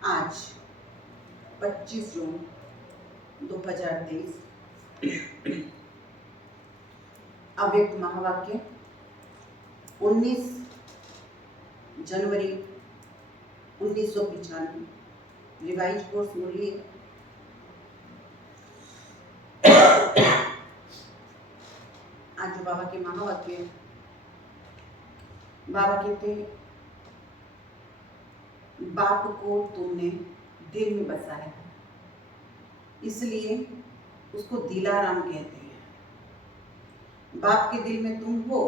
आज 25 जून 2023 अव्यक्त महावाक्य 19 जनवरी 1995 रिवाइज कोर्स मुरली। आज जो बाबा के महावाक्य, बाबा कहते बाप को तुमने दिल में बसाया है, इसलिए उसको दिलाराम कहते हैं। बाप के दिल में तुम हो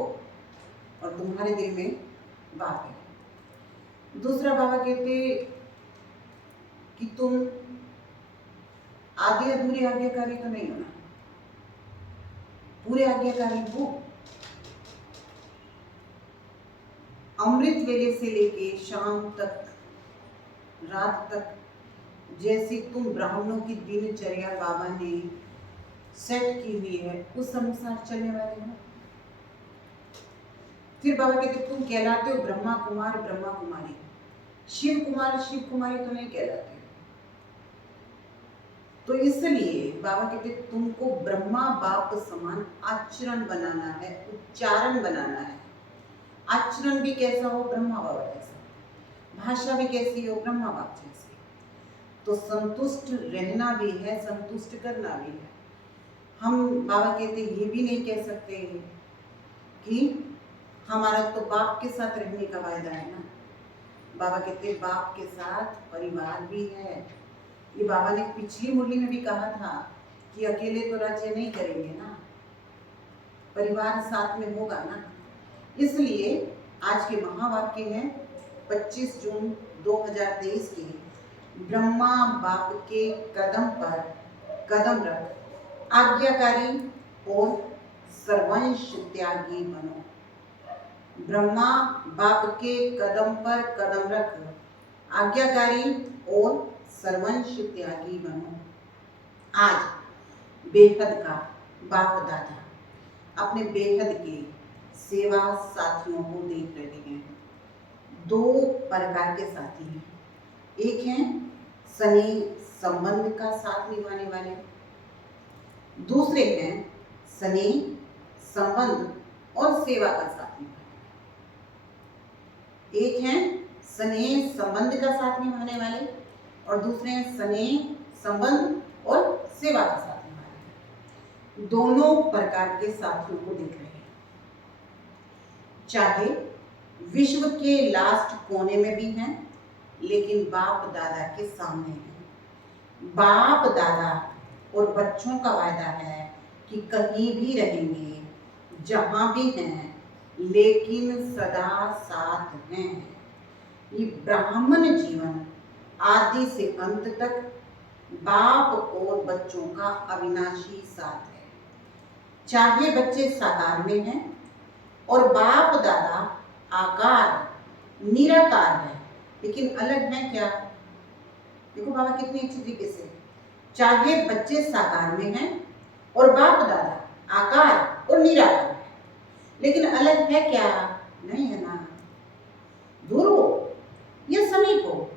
और तुम्हारे दिल में बाप है। दूसरा बाबा कहते कि तुम आधे अधूरे आज्ञाकारी तो नहीं होना, पूरे आज्ञाकारी हो। अमृत वेले से लेके शाम तक, रात तक, जैसी तुम ब्राह्मणों की दिनचर्या बाबा ने सेट की हुई है उस अनुसार चलने वाले हो। फिर बाबा कहते तुम कहलाते हो ब्रह्मा कुमार ब्रह्मा कुमारी, शिव कुमार शिव कुमारी तो नहीं कहलाते। तो इसलिए बाबा कहते तुमको ब्रह्मा बाप समान आचरण बनाना है, उच्चारण बनाना है। आचरण भी कैसा हो, ब्रह्मा बाबा जैसा। भाषा भी कैसी हो, ब्रह्मा बाप जैसी। तो संतुष्ट रहना भी है, संतुष्ट करना भी है। हम बाबा कहते ये भी नहीं कह सकते कि हमारा तो बाप के साथ रहने का वायदा है ना। बाबा कहते बाप के साथ परिवार भी है। ये बाबा ने पिछली मुरली में भी कहा था कि अकेले तो राज्य नहीं करेंगे ना, परिवार साथ में होगा ना। इसलिए आज के महावाक्य है 25 जून 2023 के, ब्रह्मा बाप के कदम पर कदम रख, आज्ञाकारी और सर्वंश त्यागी बनो। ब्रह्मा बाप के कदम पर कदम रख, आज्ञाकारी और सर्वंश त्यागी बनो। आज बेहद का बाप दादा अपने बेहद के सेवा साथियों को देख रहे हैं। दो प्रकार के साथी हैं। एक हैं स्नेह संबंध का साथ निभाने वाले, दूसरे हैं स्नेह संबंध और सेवा का साथ निभाने। एक हैं स्नेह संबंध का साथ निभाने वाले और दूसरे हैं स्नेह संबंध और सेवा का साथ निभाने। दोनों प्रकार के साथियों को देख रहे हैं। चाहे विश्व के लास्ट कोने में भी हैं, लेकिन बाप दादा के सामने हैं। बाप दादा और बच्चों का वायदा है कि कहीं भी रहेंगे, जहां भी हैं, लेकिन सदा साथ हैं। ये ब्राह्मण जीवन आदि से अंत तक बाप और बच्चों का अविनाशी साथ है। चाहे बच्चे साकार में हैं और बाप दादा आकार निराकार है, लेकिन अलग है क्या? देखो बाबा कितनी अच्छी तरीके से, चाहे बच्चे साकार में हैं और बाप दादा आकार और निराकार है, लेकिन अलग है क्या? नहीं है ना। दूर हो या समीप हो,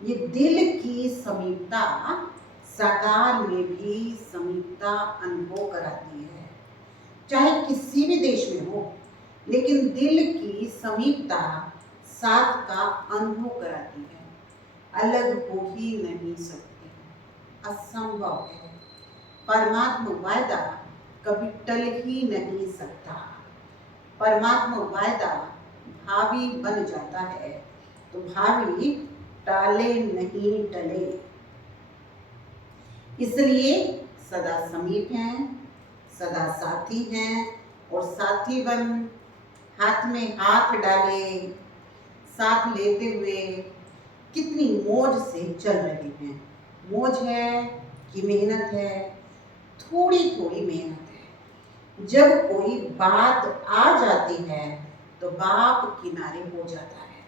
ये दिल की समीपता साकार में भी समीपता अनुभव कराती है। चाहे किसी भी देश में हो, लेकिन दिल की समीपता साथ का अनुभव कराती है। अलग हो ही नहीं सकती, असंभव है। परमात्मा वायदा कभी टल ही नहीं सकता। परमात्मा वायदा भावी बन जाता है तो भावी टाले नहीं टले। इसलिए सदा समीप हैं, सदा साथी हैं और साथी बन हाथ में हाथ डाले, साथ लेते हुए कितनी मौज से चल रहे हैं। मौज है कि मेहनत है? थोड़ी थोड़ी मेहनत है। जब कोई बात आ जाती है तो बाप किनारे हो जाता है।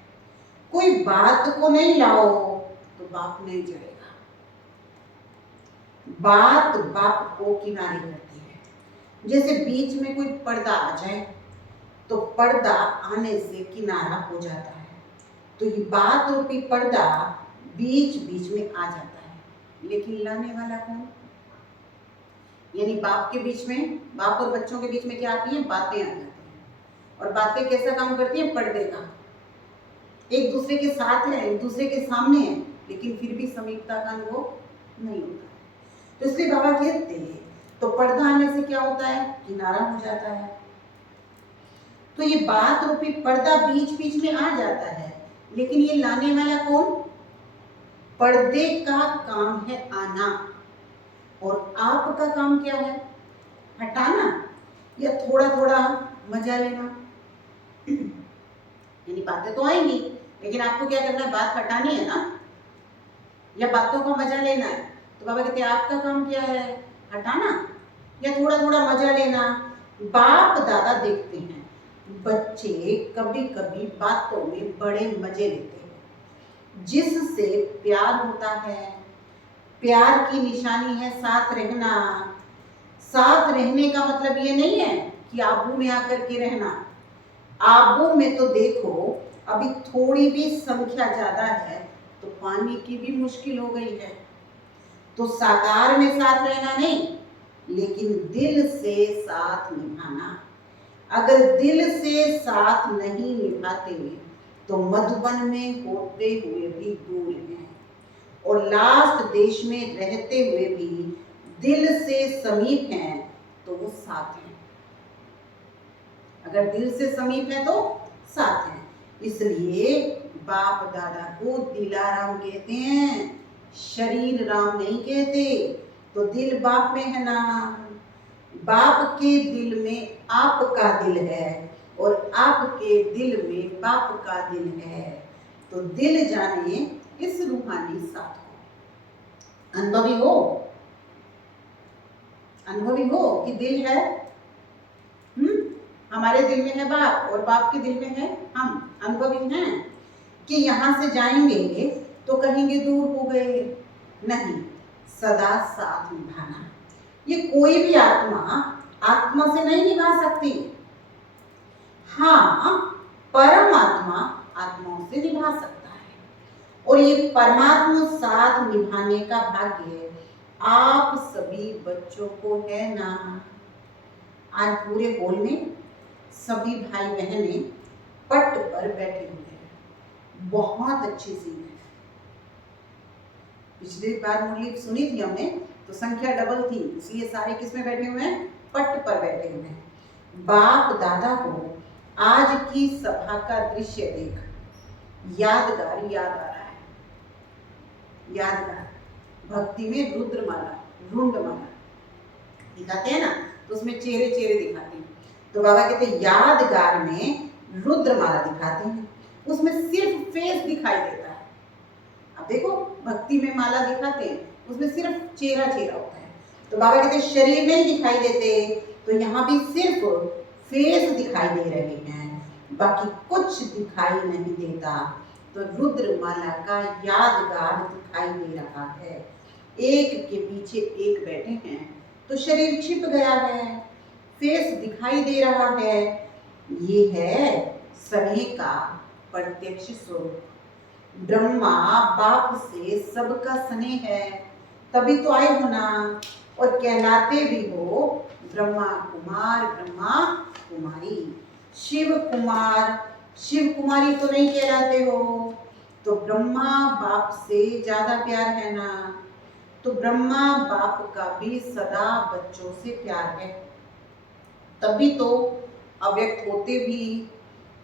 कोई बात को नहीं लाओ तो बाप नहीं जड़ेगा। बात बाप को किनारे करती है। जैसे बीच में कोई पर्दा आ जाए तो पर्दा आने से किनारा हो जाता है। तो ये बात रूपी पर्दा बीच बीच में आ जाता है, लेकिन लाने वाला कौन? यानी बाप के बीच में, बाप और बच्चों के बीच में क्या आती हैं? बातें आ जाती हैं। और बातें कैसा काम करती हैं? पर्दे का। एक दूसरे के साथ है, एक दूसरे के सामने है, लेकिन फिर भी समीपता का अनुभव नहीं होता है। तो इसलिए बाबा कहते हैं तो पर्दा आने से क्या होता है? किनारा हो जाता है। तो ये बात रूपी पर्दा बीच बीच में आ जाता है, लेकिन ये लाने वाला कौन? पर्दे का काम है आना, और आपका काम क्या है? हटाना या थोड़ा थोड़ा मजा लेना। यानी बातें तो आएंगी, लेकिन आपको क्या करना है? बात हटानी है ना, या बातों का मजा लेना है? तो बाबा कहते हैं आपका काम क्या है? हटाना या थोड़ा थोड़ा मजा लेना। बाप दादा देखते हैं बच्चे कभी कभी बातों में बड़े मजे लेते हैं, जिससे प्यार होता है। प्यार की निशानी है साथ रहना। साथ रहने का मतलब ये नहीं है कि आबू में आकर के रहना। आबू में तो देखो अभी थोड़ी भी संख्या ज्यादा है तो पानी की भी मुश्किल हो गई है। तो साकार में साथ रहना नहीं, लेकिन दिल से साथ निभाना। अगर दिल से साथ नहीं निभाते तो मधुबन में होते हुए भी दूर हैं, और लास्ट देश में रहते हुए भी दिल से समीप हैं तो वो साथ हैं। अगर दिल से समीप है तो साथ हैं। इसलिए बाप दादा को दिलाराम कहते हैं, शरीर राम नहीं कहते। तो दिल बाप में है ना, बाप के दिल में आपका दिल है, और आपके दिल में बाप का दिल है। तो दिल जाने इस रूहानी साथ को। अनुभवी हो कि दिल है, हमारे दिल में है बाप और बाप के दिल में है हम। अनुभवी हैं कि यहां से जाएंगे तो कहेंगे दूर हो गए, नहीं, सदा साथ निभाना। ये कोई भी आत्मा से नहीं निभा सकती। हाँ, परमात्मा आत्माओं से निभा सकता है, और ये परमात्मा साथ निभाने का भाग्य आप सभी बच्चों को है ना। आज पूरे हॉल में सभी भाई बहनें पट पर बैठे हुए हैं। बहुत अच्छी सीन है। पिछली बार मुरली सुनी थी हमने तो संख्या डबल थी, इसलिए सारे किस में बैठे हुए हैं? पट पर बैठे हुए हैं। बाप दादा को आज की सभा का दृश्य देख यादगार याद आ रहा है। यादगार भक्ति में रुद्रमाला, रुंडमाला दिखाते हैं ना, तो उसमें चेहरे चेहरे दिखाते हैं। तो बाबा कहते हैं यादगार में रुद्रमाला दिखाते हैं, उसमें सिर्फ फेस दिखाई देता है। अब देखो भक्ति में माला दिखाते हैं, उसमें सिर्फ चेहरा चेहरा होता है। तो बाबा कहते हैं शरीर नहीं दिखाई देते, तो यहाँ भी सिर्फ फेस दिखाई दे रहे हैं, बाकी कुछ दिखाई नहीं देता। तो रुद्रमाला का यादगार दिखाई दे रहा है। एक के पीछे एक बैठे हैं, तो शरीर छिप गया है, फेस दिखाई दे रहा है। ये है स्नेह का प्रत्यक्ष स्वरूप। ब्रह्मा बाप से सबका स्नेह है, तभी तो आए हो ना, और कहलाते भी हो ब्रह्मा कुमार ब्रह्मा कुमारी। शिव कुमार शिव कुमारी तो नहीं कहलाते हो। तो ब्रह्मा बाप से ज्यादा प्यार है ना, तो ब्रह्मा बाप का भी सदा बच्चों से प्यार है। तभी तो अव्यक्त होते भी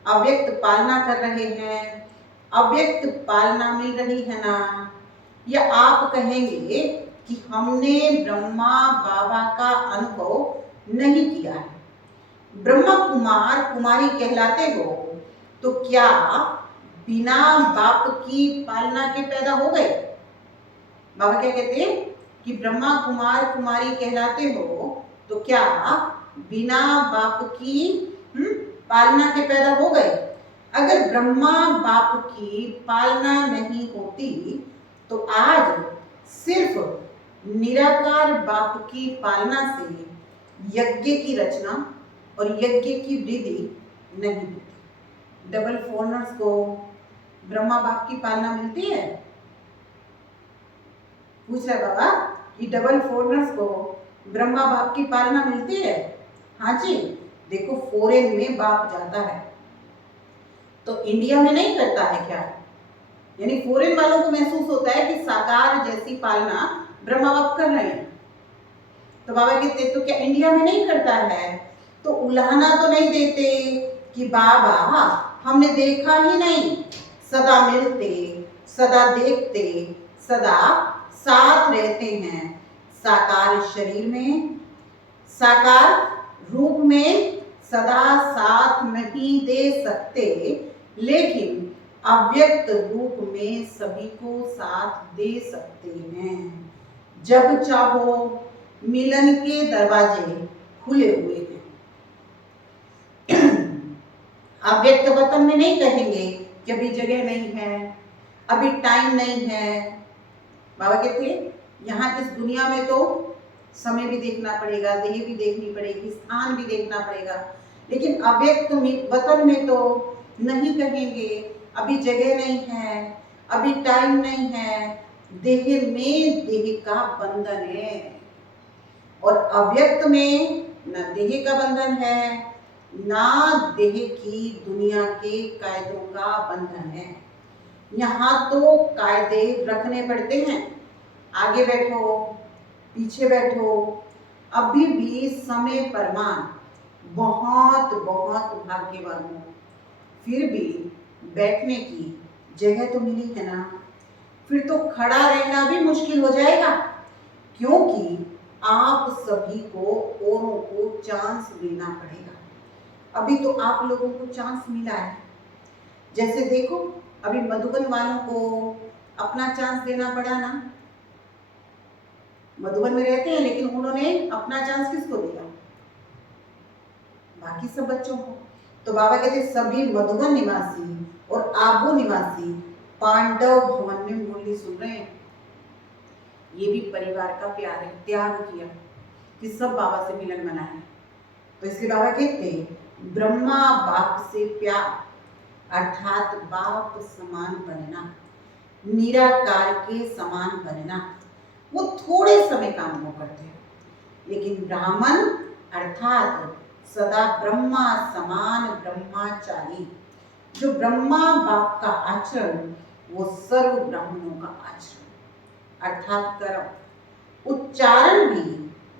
अव्यक्त पालना कर रहे हैं, अव्यक्त पालना मिल रही है ना। या आप कहेंगे कि हमने ब्रह्मा बाबा का अनुभव नहीं किया है, ब्रह्मा कुमार कुमारी कहलाते हो, तो क्या बिना बाप की पालना के पैदा हो गए? बाबा क्या कहते हैं कि ब्रह्मा कुमार कुमारी कहलाते हो, तो क्या बिना बाप की पालना के पैदा हो गए? अगर ब्रह्मा बाप की पालना नहीं होती तो आज सिर्फ निराकार बाप की पालना से यज्ञ की रचना और यज्ञ की वृद्धि नहीं होती। डबल फोरनर्स को ब्रह्मा बाप की पालना मिलती है? पूछ रहा है बाबा कि डबल फॉरेनर्स को ब्रह्मा बाप की पालना मिलती है? हाँ जी, देखो फॉरेन में बाप जाता है तो इंडिया में नहीं करता है क्या? यानी फॉरेन वालों को महसूस होता है कि साकार जैसी पालना ब्रह्मा बाप कर रहे हैं, तो बाबा कहते तो क्या इंडिया में नहीं करता है? तो उलाहना तो नहीं देते कि बाबा हमने देखा ही नहीं, सदा मिलते, सदा देखते, सदा साथ रहते हैं, साकार शरीर में, साकार रूप में सदा साथ नहीं दे सकते, लेकिन अव्यक्त रूप में सभी को साथ दे सकते हैं। जब चाहो मिलन के दरवाजे खुले हुए हैं। अव्यक्त वतन में नहीं कहेंगे कि अभी जगह नहीं है, अभी टाइम नहीं है। बाबा कहते यहाँ इस दुनिया में तो समय भी देखना पड़ेगा, देह भी देखनी पड़ेगी, स्थान भी देखना पड़ेगा, लेकिन अव्यक्त वतन में तो नहीं कहेंगे अभी जगह नहीं है, अभी टाइम नहीं है, देह में देह का बंधन है। और अव्यक्त में न देह का बंधन है, ना देह की दुनिया के कायदों का बंधन है। यहाँ तो कायदे रखने पड़ते हैं, आगे बैठो, पीछे बैठो, अभी भी समय परमान बहुत बहुत भाग्यवान हो, फिर भी बैठने की जगह तो मिली है ना, फिर तो खड़ा रहना भी मुश्किल हो जाएगा, क्योंकि आप सभी को औरों को चांस देना पड़ेगा। अभी तो आप लोगों को चांस मिला है, जैसे देखो अभी मधुबन वालों को अपना चांस देना पड़ा ना, मधुबन में रहते हैं लेकिन उन्होंने अपना चांस किसको दिया? बाकी सब बच्चों को। तो बाबा कहते सभी मधुबन निवासी और आबू निवासी पांडव भवन में मुरली सुन रहे हैं। ये भी परिवार का प्यार है, त्याग किया कि सब बाबा से मिलन मनाए। तो इसलिए बाबा कहते ब्रह्मा बाप से प्यार अर्थात बाप समान बनना, निराकार के समान बनना, वो थोड़े समय का अनुभव करते हैं, लेकिन ब्राह्मण अर्थात सदा ब्रह्मा समान ब्रह्माचारी, जो ब्रह्मा बाप का आचरण वो सर्व ब्राह्मणों का आचरण अर्थात कर्म, उच्चारण भी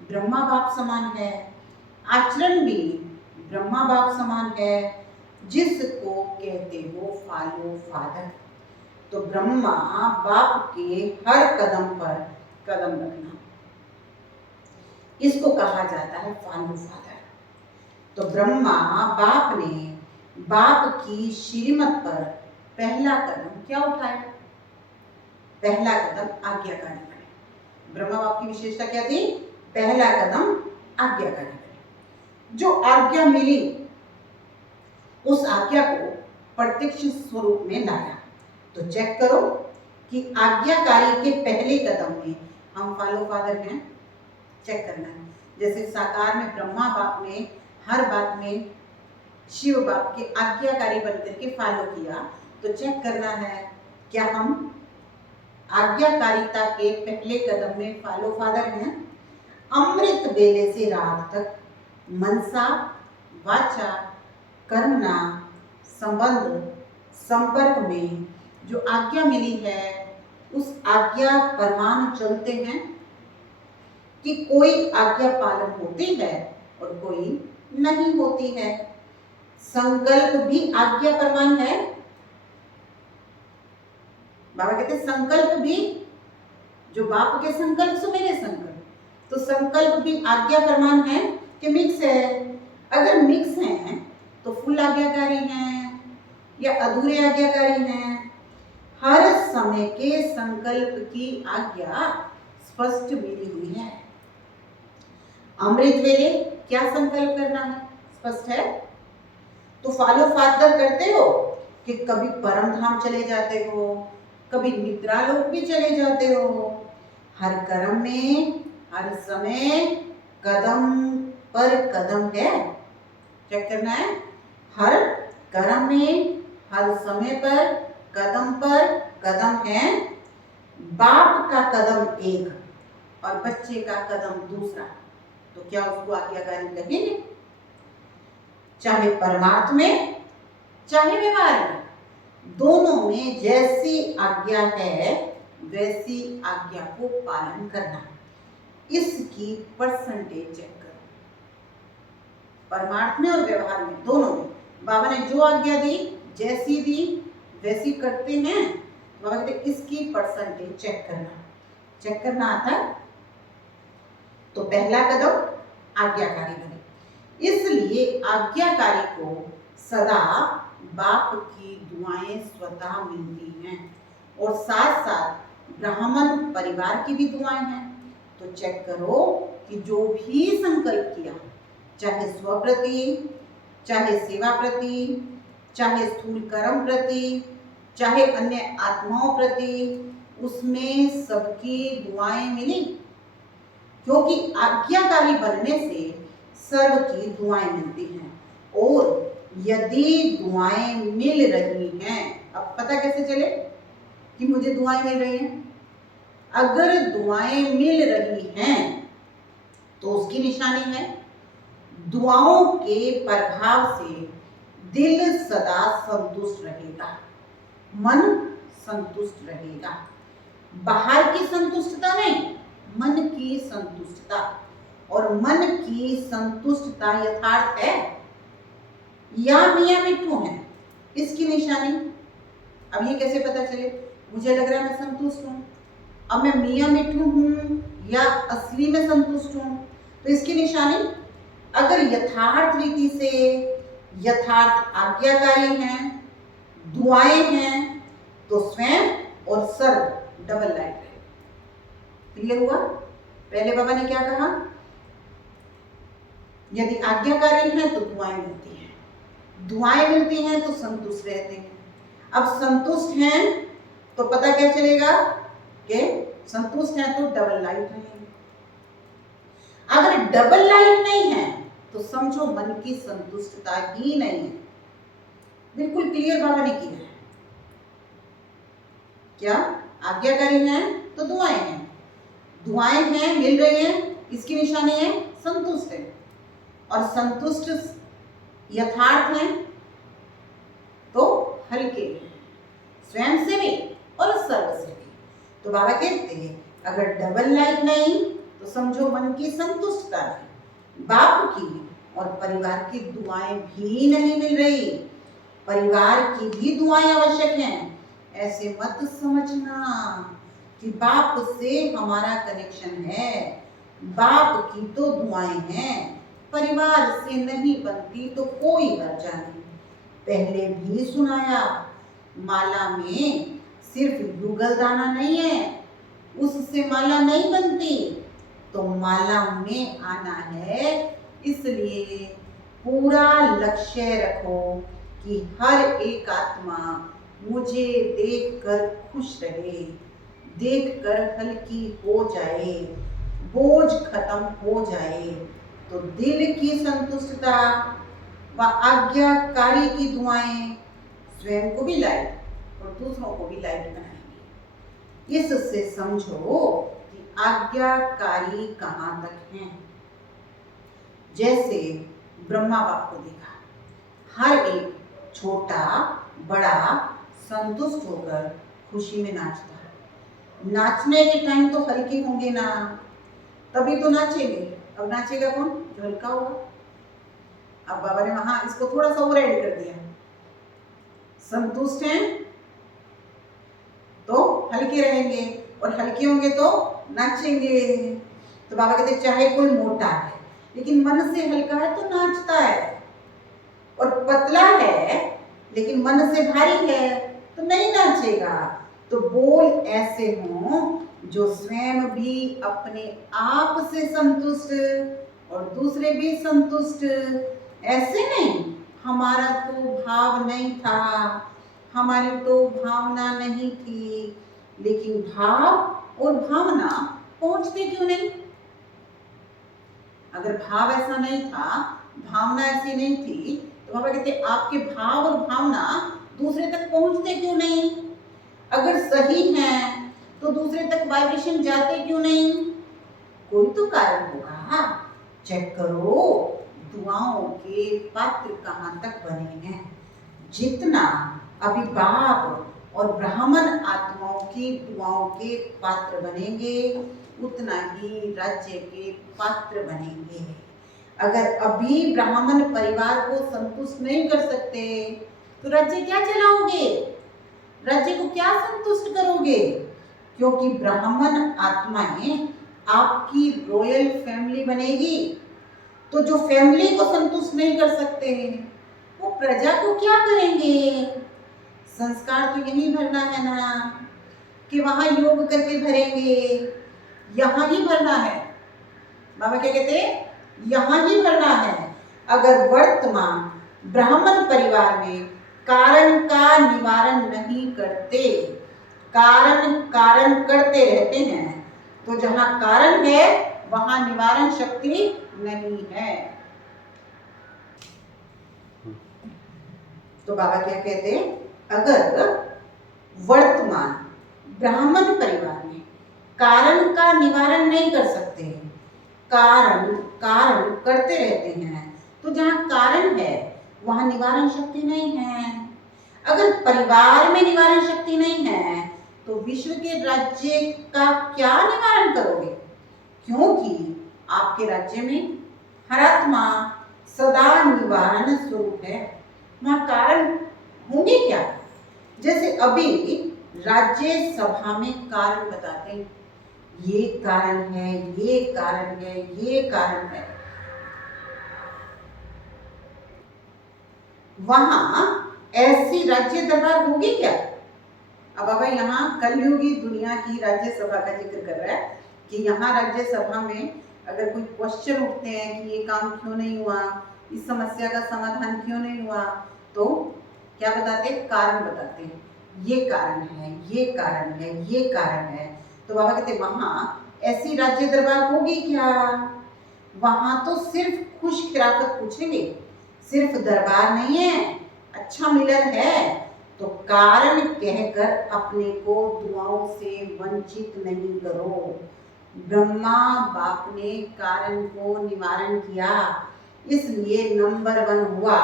ब्रह्मा बाप समान है, आचरण भी ब्रह्मा बाप समान है, जिसको कहते हो फॉलो फादर। तो ब्रह्मा बाप के हर कदम पर कदम रखना, इसको कहा जाता है फॉलो फादर। तो ब्रह्मा बाप ने बाप की श्रीमत पर पहला कदम क्या उठाया? पहला कदम आज्ञाकारी बने। ब्रह्मा बाप की विशेषता क्या थी? पहला कदम आज्ञाकारी बने। जो आज्ञा मिली उस आज्ञा को प्रत्यक्ष स्वरूप में लाया। तो चेक करो कि आज्ञाकारी के पहले कदम में हम फॉलो फादर हैं, चेक करना है। जैसे साकार में ब्रह्मा बाप ने हर बात में शिव बाप के आज्ञाकारी बनकर के फॉलो किया, तो चेक करना है क्या हम आज्ञाकारिता के पहले कदम में फॉलो फादर हैं। अमृत बेले से रात तक मनसा वाचा कर्मणा संबंध संपर्क में जो आज्ञा मिली है उस आज्ञा परमान चलते हैं कि कोई आज्ञा पालन होती है और कोई नहीं होती है। संकल्प भी आज्ञा परमान है। बाबा कहते संकल्प भी, जो बाप के संकल्प सो मेरे संकल्प, तो संकल्प भी आज्ञा परमान है कि मिक्स है। अगर मिक्स है तो फुल आज्ञाकारी हैं या अधूरे आज्ञाकारी हैं। हर समय के संकल्प की आज्ञा स्पष्ट मिली हुई है। अमृत वेले क्या संकल्प करना है स्पष्ट है। तो फॉलो फादर करते हो कि कभी परम धाम चले जाते हो, कभी निद्रा लोक भी चले जाते हो। हर कर्म में हर समय कदम पर कदम है, चेक करना है। हर कर्म में हर समय पर कदम है। बाप का कदम एक और बच्चे का कदम दूसरा, तो क्या उसको आज्ञाकारी कहेंगे? चाहे परमार्थ में चाहे व्यवहार में, दोनों में जैसी आज्ञा है वैसी आज्ञा को पालन करना। इसकी परसेंटेज चेक करो, परमार्थ में और व्यवहार में, दोनों में बाबा ने जो आज्ञा दी, जैसी दी वैसी करते हैं। बाबा कहते इसकी परसेंटेज चेक करना आता है। तो पहला कदम आज्ञाकारी बने। इसलिए आज्ञाकारी को सदा बाप की दुआएं स्वतः मिलती हैं और साथ साथ ब्राह्मण परिवार की भी दुआएं हैं। तो चेक करो कि जो भी संकल्प किया, चाहे स्व प्रति, चाहे सेवा प्रति, चाहे स्थूल कर्म प्रति, चाहे अन्य आत्माओं प्रति, उसमें सबकी दुआएं मिली, क्योंकि आज्ञाकारी बनने से सर्व की दुआएं मिलती हैं। और यदि दुआएं मिल रही हैं, अब पता कैसे चले कि मुझे दुआएं मिल रही हैं? अगर दुआएं मिल रही हैं तो उसकी निशानी है दुआओं के प्रभाव से दिल सदा संतुष्ट रहेगा, मन संतुष्ट रहेगा। बाहर की संतुष्टता नहीं, मन की संतुष्टता। और मन की संतुष्टता यथार्थ है या मियां मिट्ठू है, इसकी निशानी। अब ये कैसे पता चले? मुझे लग रहा है मैं संतुष्ट हूं, अब मैं मियां मिट्ठू हूं या असली में संतुष्ट हूं? तो इसकी निशानी, अगर यथार्थ रीति से यथार्थ आज्ञाकारी हैं, दुआएं हैं, तो स्वयं और सर्व डबल लाइट है। क्लियर हुआ? पहले बाबा ने क्या कहा? यदि आज्ञाकारी हैं तो दुआएं मिलती हैं, दुआएं मिलती हैं तो संतुष्ट रहते हैं। अब संतुष्ट हैं तो पता क्या चलेगा कि संतुष्ट हैं तो डबल लाइट रहेंगे। अगर डबल लाइट नहीं है तो समझो मन की संतुष्टता ही नहीं है। बिल्कुल क्लियर बाबा ने किया है। क्या? आज्ञाकारी हैं तो दुआएं हैं, दुआएं हैं मिल रही हैं, इसकी निशानी है संतुष्ट है। और संतुष्ट यथार्थ हैं तो हल्के हैं, स्वयं से भी और सर्व से भी। तो बाबा कहते हैं अगर डबल लाइट नहीं तो समझो मन की संतुष्टता नहीं, बाप की और परिवार की दुआएं भी नहीं मिल रही। परिवार की भी दुआएं आवश्यक हैं। ऐसे मत समझना कि बाप से हमारा कनेक्शन है, बाप की तो दुआएं हैं, परिवार से नहीं बनती तो कोई हर्जा नहीं। पहले भी सुनाया, माला में सिर्फ युगल दाना नहीं है, उससे माला नहीं बनती, तो माला में आना है। इसलिए पूरा लक्ष्य रखो कि हर एक आत्मा मुझे देखकर खुश रहे, देखकर हल्की हो जाए, बोझ खत्म हो जाए। तो दिल की संतुष्टता व आज्ञाकारी की दुआएं स्वयं को भी लाइट और दूसरों को भी लाइट बनाएंगी। इससे समझो कि आज्ञाकारी कहां तक हैं। जैसे ब्रह्मा बाप को देखा, हर एक छोटा बड़ा संतुष्ट होकर खुशी में नाचता है। नाचने के टाइम तो हल्के होंगे ना, तभी तो नाचेंगे। अब नाचेगा कौन? जो हल्का होगा। अब बाबा ने वहां इसको थोड़ा सा और ऐड कर दिया, संतुष्ट हैं तो हल्के रहेंगे और हल्के होंगे तो नाचेंगे। तो बाबा कहते चाहे कोई मोटा है लेकिन मन से हल्का है तो नाचता है, और पतला है लेकिन मन से भारी है तो नहीं नाचेगा। तो बोल ऐसे हों जो स्वयं भी अपने आप से संतुष्ट और दूसरे भी संतुष्ट। ऐसे नहीं हमारा तो भाव नहीं था, हमारी तो भावना नहीं थी, लेकिन भाव और भावना पहुंचते क्यों नहीं? अगर भाव ऐसा नहीं था, भावना ऐसी नहीं थी, तो बाबा कहते आपके भाव और भावना दूसरे तक पहुंचते क्यों नहीं? अगर सही है तो दूसरे तक वाइब्रेशन जाते क्यों नहीं? कोई तो कारण होगा। चेक करो, दुआओं के पात्र कहाँ तक बने हैं। जितना अभी बाप और ब्राह्मण आत्माओं की दुआओं के पात्र बनेंगे, उतना ही राज्य के पात्र बनेंगे। अगर अभी ब्राह्मण परिवार को संतुष्ट नहीं कर सकते तो राज्य क्या चलाओगे? राज्य को क्या संतुष्ट करोगे? क्योंकि ब्राह्मण आत्माएं आपकी रॉयल फैमिली बनेगी। तो जो फैमिली को संतुष्ट नहीं कर सकते वो प्रजा को क्या करेंगे? संस्कार तो यही भरना है ना, कि वहां योग करके भरेंगे, यहां ही भरना है। बाबा क्या कहते हैं? यहां ही भरना है। अगर वर्तमान ब्राह्मण परिवार में कारण का निवारण नहीं करते, कारण करते रहते हैं, तो जहां कारण है वहां निवारण शक्ति नहीं है। तो बाबा क्या कहते हैं? अगर वर्तमान ब्राह्मण परिवार में कारण का निवारण नहीं कर सकते, कारण करते रहते हैं, तो जहां कारण है वहां निवारण शक्ति नहीं है। अगर परिवार में निवारण शक्ति नहीं है तो विश्व के राज्य का क्या निवारण करोगे? क्योंकि आपके राज्य में हर आत्मा सदा निवारण स्वरूप है। वहां कारण होंगे क्या? जैसे अभी राज्य सभा में कारण बताते हैं, ये कारण है, ये कारण है, ये कारण है। वहां ऐसी राज्य दरबार होगी क्या? अब बाबा यहाँ कलयुगी दुनिया की राज्य सभा का जिक्र कर रहा है कि यहाँ राज्य सभा में अगर कोई क्वेश्चन उठते हैं कि ये काम क्यों नहीं हुआ, इस समस्या का समाधान क्यों नहीं हुआ, तो क्या बताते हैं? कारण बताते हैं, ये कारण है, ये कारण है, ये कारण है। तो बाबा कहते वहां ऐसी राज्य दरबार होगी क्या? वहां तो सिर्फ खुश खिराफत पूछेंगे, सिर्फ दरबार नहीं है, अच्छा मिलन है तो कारण कहकर अपने को दुआओं से वंचित नहीं करो। ब्रह्मा बाप ने कारण को निवारण किया, इसलिए नंबर 1 हुआ।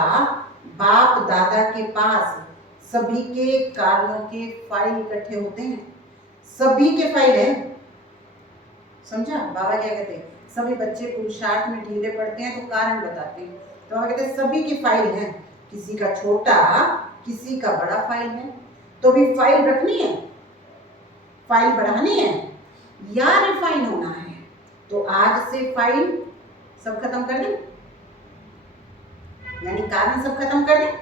बाप दादा के पास सभी के कारणों के फाइल इकट्ठे होते हैं, सभी के फाइल है। समझा? बाबा क्या कहते हैं? सभी बच्चे पुरुषार्थ में ढीले पड़ते हैं तो कारण बताते हैं, तो बाबा कहते हैं सभी की फाइल है, किसी का छोटा किसी का बड़ा फाइल है। तो भी फाइल रखनी है, फाइल बढ़ानी है या रिफाइन होना है, तो आज से फाइल सब खत्म कर दें, यानी कारण सब खत्म कर दें,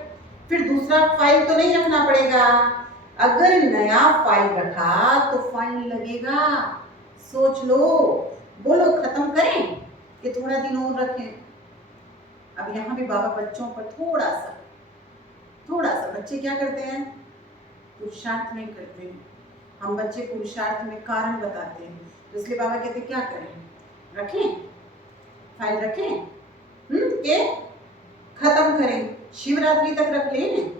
फिर दूसरा फाइल तो नहीं रखना पड़ेगा। अगर नया फाइल रखा तो फाइन लगेगा। सोच लो, बोलो खत्म करें कि थोड़ा दिन और रखें? अब यहाँ भी बाबा बच्चों पर थोड़ा सा बच्चे क्या करते हैं? पुरुषार्थ नहीं करते हैं। हम बच्चे पुरुषार्थ में कारण बताते हैं, तो इसलिए बाबा कहते क्या करें? रखें, फाइल रखें, के खत्म करें, शिवरात्रि तक रख लें।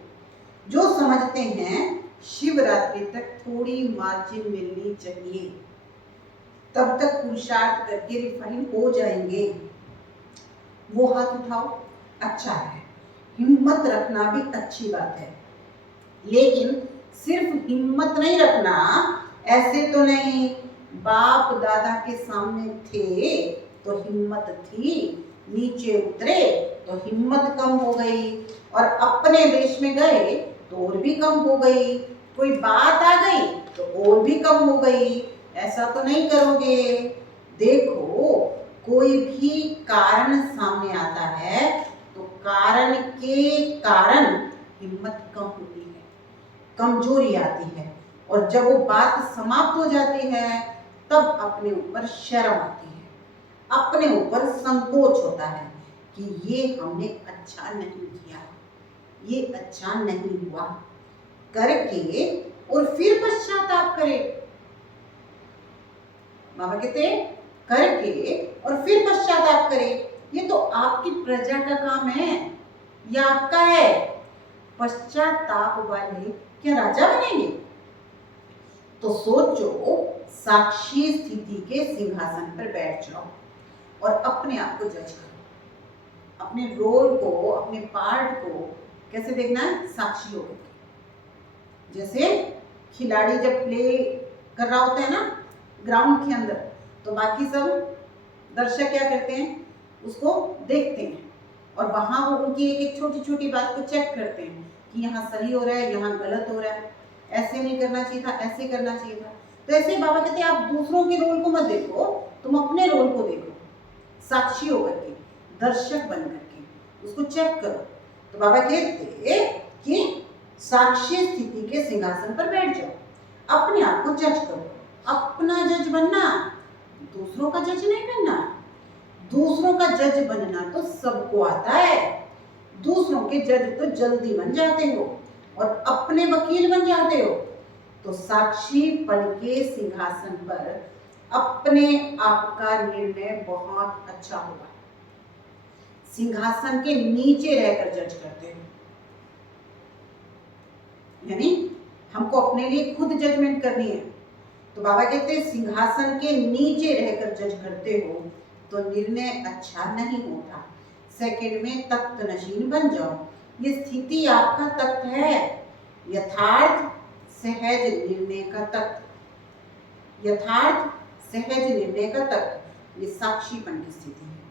जो समझते हैं शिवरात्रि तक थोड़ी मार्जिन मिलनी चाहिए, तब तक पुरुषार्थ करके रिफाइन हो जाएंगे। वो हाथ उठाओ, अच्छा है, हिम्मत रखना भी अच्छी बात है, लेकिन सिर्फ हिम्मत नहीं रखना, ऐसे तो नहीं। बाप दादा के सामने थे तो हिम्मत थी, नीचे उतरे तो हिम्मत कम हो गई, और अपने देश में गए तो और भी कम हो गई, कोई बात आ गई तो और भी कम हो गई। ऐसा तो नहीं करोगे। देखो, कोई भी कारण सामने आता है तो कारण के कारण हिम्मत कम होती है, कमजोरी आती है, और जब वो बात समाप्त हो जाती है तब अपने ऊपर शर्म आती है, अपने ऊपर संकोच होता है कि ये हमने अच्छा नहीं किया, ये अच्छा नहीं हुआ करके, और फिर पश्चाताप करे। बाबा कहते हैं करके और फिर पश्चाताप करे। ये तो आपकी प्रजा का काम है या आपका है? पश्चाताप वाले क्या राजा बनेंगे? तो सोचो, साक्षी स्थिति के सिंहासन पर बैठ जाओ और अपने आप को जज करो। अपने रोल को, अपने पार्ट को कैसे देखना है? साक्षी होकर के। जैसे खिलाड़ी जब प्ले कर रहा होता है ना ग्राउंड के अंदर, तो बाकी सब दर्शक क्या करते हैं? उसको देखते हैं और वहां वो उनकी एक एक छोटी छोटी बात को चेक करते हैं कि यहाँ सही हो रहा है, यहाँ गलत हो रहा है, ऐसे नहीं करना चाहिए था, ऐसे करना चाहिए था। तो ऐसे बाबा कहते हैं आप दूसरों के रोल को मत देखो, तुम अपने रोल को देखो, साक्षी होकर के, दर्शक बन करके उसको चेक करो। तो बाबा कहते कि साक्षी स्थिति के सिंहासन पर बैठ जाओ, अपने आप को जज करो। अपना जज बनना, दूसरों का जज नहीं बनना। दूसरों का जज बनना तो सबको आता है। दूसरों के जज तो जल्दी बन जाते हो और अपने वकील बन जाते हो। तो साक्षी पन के सिंहासन पर अपने आप का निर्णय बहुत अच्छा होगा। सिंहासन के नीचे रहकर जज करते हो, यानी हमको अपने लिए खुद जजमेंट करनी है। तो बाबा कहते हैं सिंहासन के नीचे रहकर जज करते हो तो निर्णय अच्छा नहीं होता। सेकंड में तख्त नशीन बन जाओ। ये स्थिति आपका तख्त है, यथार्थ सहज निर्णय का तख्त। यथार्थ सहज निर्णय का तख्त, ये साक्षीपन की स्थिति है।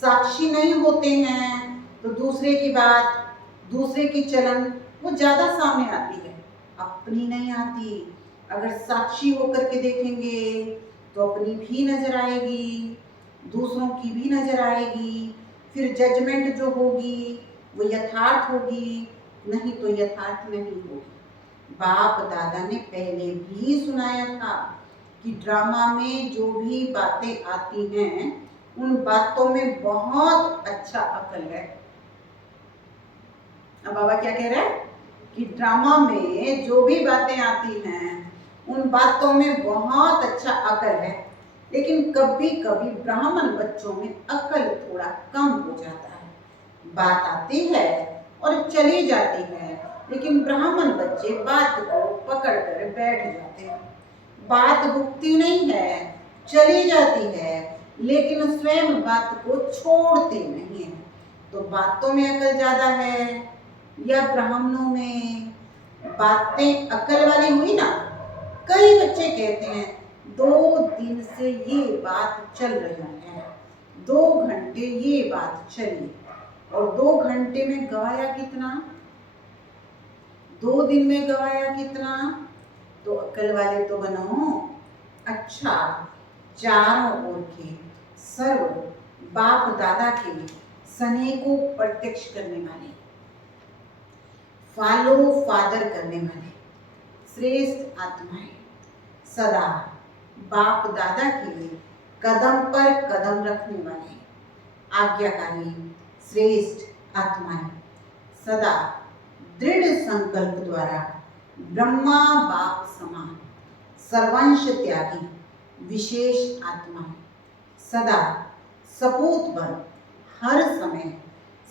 साक्षी नहीं होते हैं तो दूसरे की बात, दूसरे की चलन वो ज्यादा सामने आती है, अपनी नहीं आती। अगर साक्षी होकर के देखेंगे तो अपनी भी नजर आएगी, दूसरों की भी नजर आएगी। फिर जजमेंट जो होगी वो यथार्थ होगी, नहीं तो यथार्थ नहीं होगी। बाप दादा ने पहले भी सुनाया था कि ड्रामा में जो भी बातें आती हैं उन बातों में बहुत अच्छा अकल है। अब बाबा क्या कह रहे हैं कि ड्रामा में जो भी बातें आती हैं उन बातों में बहुत अच्छा अकल है, लेकिन कभी कभी ब्राह्मण बच्चों में अकल थोड़ा कम हो जाता है। बात आती है और चली जाती है, लेकिन ब्राह्मण बच्चे बात को पकड़ कर बैठ जाते हैं। बात रुकती नहीं है, चली जाती है, लेकिन स्वयं बात को छोड़ते नहीं है। तो बातों में अकल ज्यादा है या ब्राह्मणों में? बातें अकल वाली हुई ना। कई बच्चे कहते हैं 2 दिन से ये बात चल रही है, 2 घंटे ये बात चली, और 2 घंटे में गवाया कितना, 2 दिन में गवाया कितना? तो अकल वाले तो बनो। अच्छा, चारों ओर के सर्व बाप दादा के स्नेह को प्रत्यक्ष करने वाले, फॉलो फादर करने वाले श्रेष्ठ आत्माएं, सदा बाप दादा के कदम पर कदम रखने वाले आज्ञाकारी श्रेष्ठ आत्माएं, सदा दृढ़ संकल्प द्वारा ब्रह्मा बाप समान सर्वंश त्यागी विशेष आत्माएं, सदा सपूत बन हर समय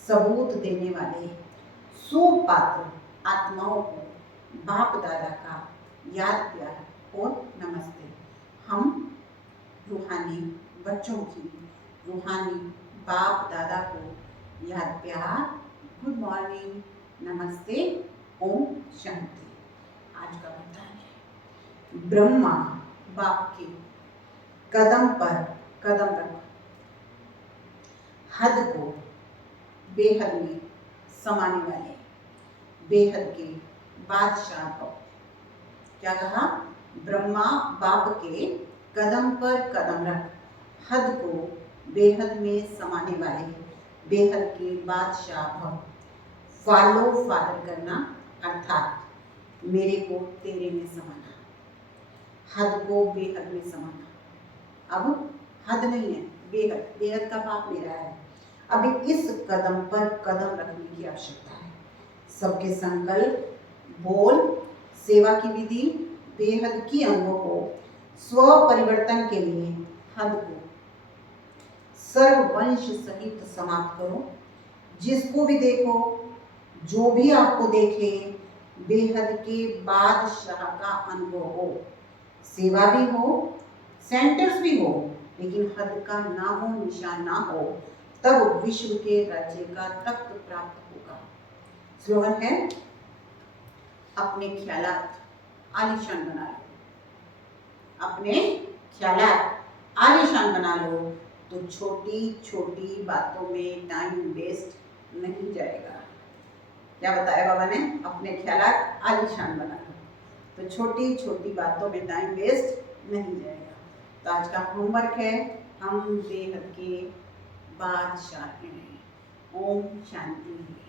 सबूत देने वाले सुपात्र आत्माओं को बाप दादा का याद प्यार और नमस्ते। हम रूहानी बच्चों की, रूहानी बाप दादा को याद प्यार, गुड मॉर्निंग, नमस्ते, ओम शांति। आज का वरदान है ब्रह्मा बाप के कदम पर कदम रख, हद को बेहद में समाने वाले बेहद के बादशाह को। क्या कहा? ब्रह्मा बाप के कदम पर कदम रख, हद को बेहद में समाने वाले बेहद के बादशाह भव। फॉलो फादर करना अर्थात मेरे को तेरे में समाना, हद को बेहद में समाना। अब हद नहीं है, बेहद, बेहद का बाप मेरा है। अभी इस कदम पर कदम रखने की आवश्यकता है। सबके संकल्प, बोल, सेवा की विधि, बेहद की अंगों को स्व परिवर्तन के लिए हद को सर्ववंश सहित समाप्त करो। जिसको भी देखो, जो भी आपको देखे, बेहद के बादशाह का अनुभव हो। सेवा भी हो, सेंटर्स भी हो, लेकिन हद का ना हो, निशान ना हो, तब विश्व के राज्य का तख्त प्राप्त होगा। स्लोगन है, अपने ख्यालात आलीशान बना लो। अपने ख्यालात आलीशान बना लो तो छोटी छोटी बातों में टाइम वेस्ट नहीं जाएगा। क्या बताया बाबा ने? अपने ख्यालात आलीशान बना लो तो छोटी छोटी बातों में टाइम वेस्ट नहीं जाएगा। तो आज का होमवर्क है, हम बेहद के बादशाह हैं। ओम शांति।